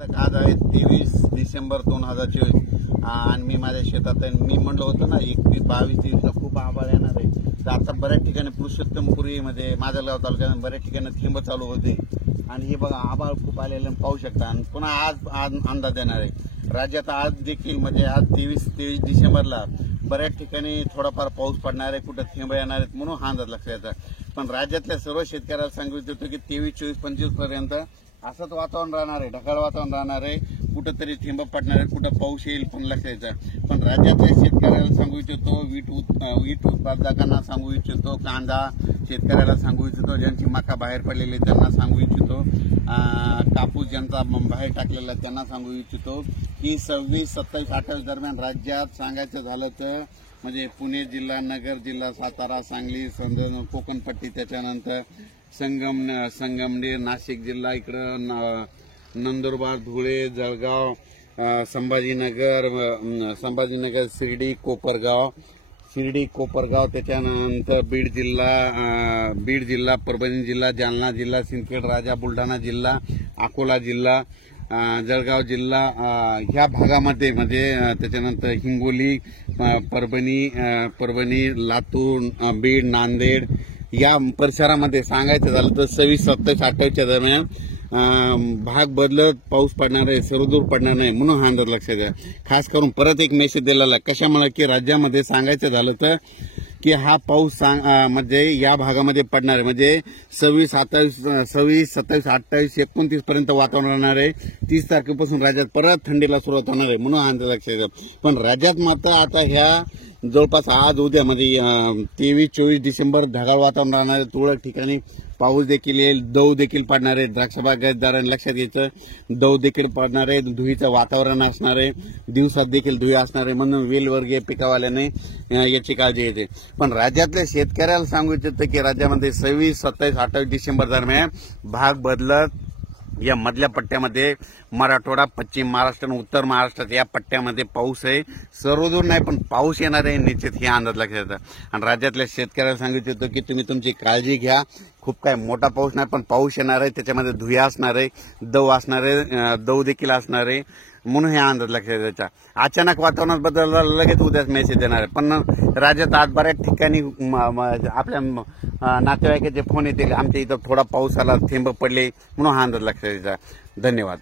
आज आहे 23 डिसेंबर 2024 आणि मी माझ्या शेतात आहे. मी म्हणलं होतं ना 21-22 खूप आभाळ येणार आहे. तर आता बऱ्याच ठिकाणी पुरुषोत्तमपुरीमध्ये माझ्या गाव तालुक्यात बऱ्याच ठिकाणी थेंब चालू होते आणि हे बघा आभाळ खूप आलेलं पाहू शकता. आणि पुन्हा आज अंदाज येणार आहे. राज्यात आज देखील म्हणजे आज 23 डिसेंबरला बऱ्याच ठिकाणी थोडाफार पाऊस पडणार आहे, कुठं थेंब येणार आहेत म्हणून हा अंदाज लक्षात येतात. पण राज्यातल्या सर्व शेतकऱ्याला सांगितलं होतं की 23, 24, 25 पर्यंत असंच वातावरण राहणार आहे, ढगाळ वातावरण राहणार आहे. कुठंतरी थेंब पडणार आहे, कुठं पाऊस येईल पण लक्षात यायचं. पण राज्यातल्या शेतकऱ्याला सांगू इच्छितो, वीट उत्पादकांना सांगू इच्छितो, कांदा शेतकऱ्याला सांगू इच्छितो, ज्यांची मका बाहेर पडलेली त्यांना सांगू इच्छितो, कापूस ज्यांचा बाहेर टाकलेला त्यांना सांगू इच्छितो की 26, 27, 28 दरम्यान राज्यात सांगायचं झालं तर म्हणजे पुणे जिल्हा, नगर जिल्हा, सातारा, सांगली, कोकणपट्टी, त्याच्यानंतर संगमनेर, नाशिक जिल्हा, इकडं नंदुरबार, धुळे, जळगाव, संभाजीनगर, शिर्डी, कोपरगाव, त्याच्यानंतर बीड जिल्हा, परभणी जिल्हा, जालना जिल्हा, सिंदखेड राजा, बुलढाणा जिल्हा, अकोला जिल्हा, जळगाव जिल्हा, ह्या भागामध्ये म्हणजे त्याच्यानंतर हिंगोली, परभणी, लातूर, बीड, नांदेड या परिसरामध्ये सांगायचं झालं तर 26, 27, 28च्या दरम्यान भाग बदलत पाऊस पडणार आहे, सर्वदूर पडणार नाही म्हणून हा अंदाज लक्षात घ्या. खास करून परत एक मेसेज दिलेला आहे कशामुळे की राज्यामध्ये सांगायचं झालं तर की हा पाऊस म्हणजे या भागामध्ये पडणार आहे. म्हणजे 26, 27, 28, 29 पर्यंत वातावरण राहणार आहे. 30 तारखेपासून राज्यात परत थंडीला सुरुवात होणार आहे म्हणून हा अंदाज लक्षात घ्या. पण राज्यात मात्र आता ह्या जवळपास आज उद्या म्हणजे 23, 24 डिसेंबर ढगाळ वातावरण राहणार आहे. तुरळक ठिकाणी पाऊस देखील येईल, दव देखील पडणार आहे. द्राक्ष बागायतदारांनी लक्षात घ्यायचं, दव देखील पडणार आहे, धुळीचं वातावरण असणार आहे, दिवसात देखील धुळी असणार आहे म्हणून वेलवर्गीय पिकावाल्याने याची काळजी घ्यायची. पण राज्यातल्या शेतकऱ्याला सांगू इच्छितो की राज्यामध्ये 26, 27, 28 डिसेंबर दरम्यान भाग बदलत या मधल्या पट्ट्यामध्ये मराठवाडा, पश्चिम महाराष्ट्र आणि उत्तर महाराष्ट्रात या पट्ट्यामध्ये पाऊस आहे. सर्वदूर नाही पण पाऊस येणार आहे निश्चित, हे अंदाज लक्षात येतं. आणि राज्यातल्या शेतकऱ्याला सांगितलं होतं की तुम्ही तुमची काळजी घ्या. खूप काय मोठा पाऊस नाही पण पाऊस येणार आहे, त्याच्यामध्ये धुया असणार आहे, दव देखील असणार आहे म्हणून हे अंदाज लक्षात यायचा. अचानक वातावरणात बदलला लगेच उद्याच मेसेज देणार आहे. पण राज्यात आज बऱ्याच ठिकाणी आपल्या नातेवाईकाचे फोन येतील, आमच्या इथं थोडा पाऊस आला, थेंब पडले म्हणून हा अंदाज लक्षात यायचा. धन्यवाद.